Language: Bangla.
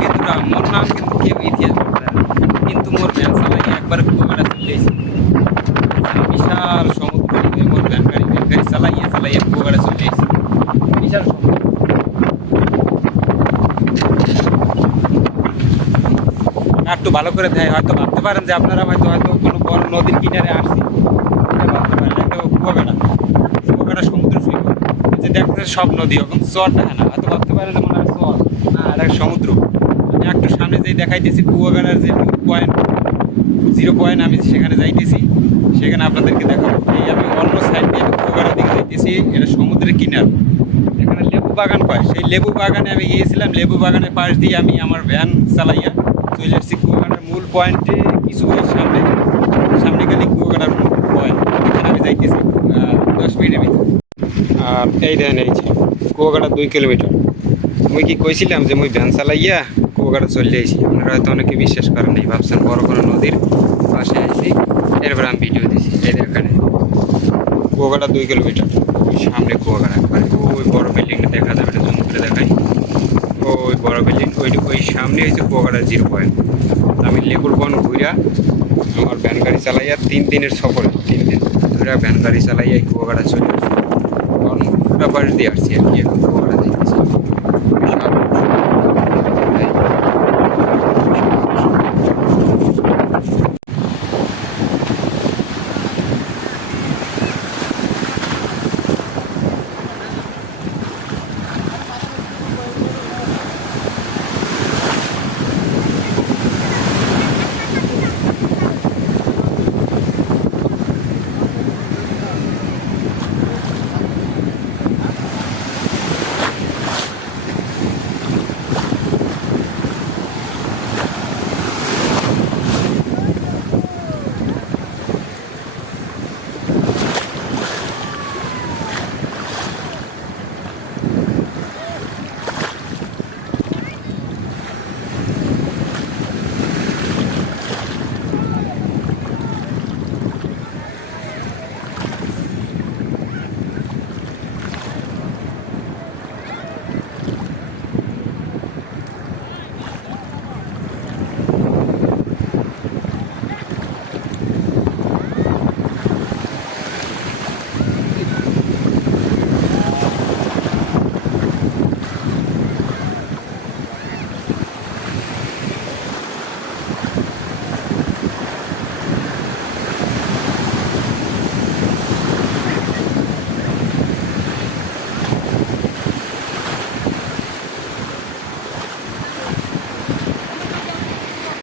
গেদুরা মোর নাম কিন্তু কেউ ইতিহাস বলতে পারে না। কিন্তু মোর ভ্যান চালাই একবার কুয়াকাটা চলে এসেছি। বিশাল সমুদ্র মোর ভ্যান গাড়ি চালাইয়ে কুয়াকাটা চলে এসেছি। বিশাল সমুদ্র। আর একটু ভালো করে দেয় হয়তো ভাবতে পারেন যে আপনারা হয়তো হয়তো কোনো বড় নদীর কিনারে আসছি, এটা ভাবতে পারেন একটা কুয়াকাটা সমুদ্র সৈকত। এই যে দেখতে সব নদী এখন চর দেখে না, হয়তো ভাবতে পারেন যে মনে হয় চর, না এটা সমুদ্র। আমি একটু সামনে যেই দেখাইতেছি কুয়াকাটার যে পয়েন্ট, 0 পয়েন্ট, আমি সেখানে যাইতেছি, সেখানে আপনাদেরকে দেখাবো। এই আমি অন্য সাইড দিয়ে কুয়াকাটার দিকে যাইতেছি, এটা সমুদ্রের কিনার। এখানে লেবু বাগান পায়, সেই লেবু বাগানে আমি গিয়েছিলাম। লেবু বাগানের পাশ দিয়ে আমি আমার ভ্যান চালাইয়া চলে এসেছি কুয়াকাটার মূল পয়েন্টে। কিছু সামনে সামনে গেলে কুয়াকাটার মূল পয়েন্ট, এখানে আমি যাইতেছি 10 মিনিটের ভিতরে। আর এই দেন এই যে কুয়াকাটা 2 কিলোমিটার। মুই কি কইছিলাম যে মুই ভ্যান চালাইয়া কুয়াকাটা চলে আইছি। আপনারা হয়তো অনেকে বিশ্বাস করেন নাই, ভাবছেন বড় কোনো নদীর পাশে আইছি, এরপর আমি ভিডিও দিছি। এই এখানে কুয়াকাটা 2 কিলোমিটার, ওই সামনে কুয়াকাটা একবারে ওই বড় বিল্ডিংটা দেখা যাবে, এটা জুম করে দেখাই। ওই বড় বিল্ডিং ওই সামনে হয়েছে কুয়াকাটা 0 পয়েন্ট। আমি লেবুর বন ঘুরা আমার ভ্যান গাড়ি চালাইয়া 3 দিনের সফরে, 3 দিন ধরে ভ্যান গাড়ি চালাইয়া এই কুয়াকাটা চলে আসছি। পুরা পাশ দিয়ে আসছি আর কি।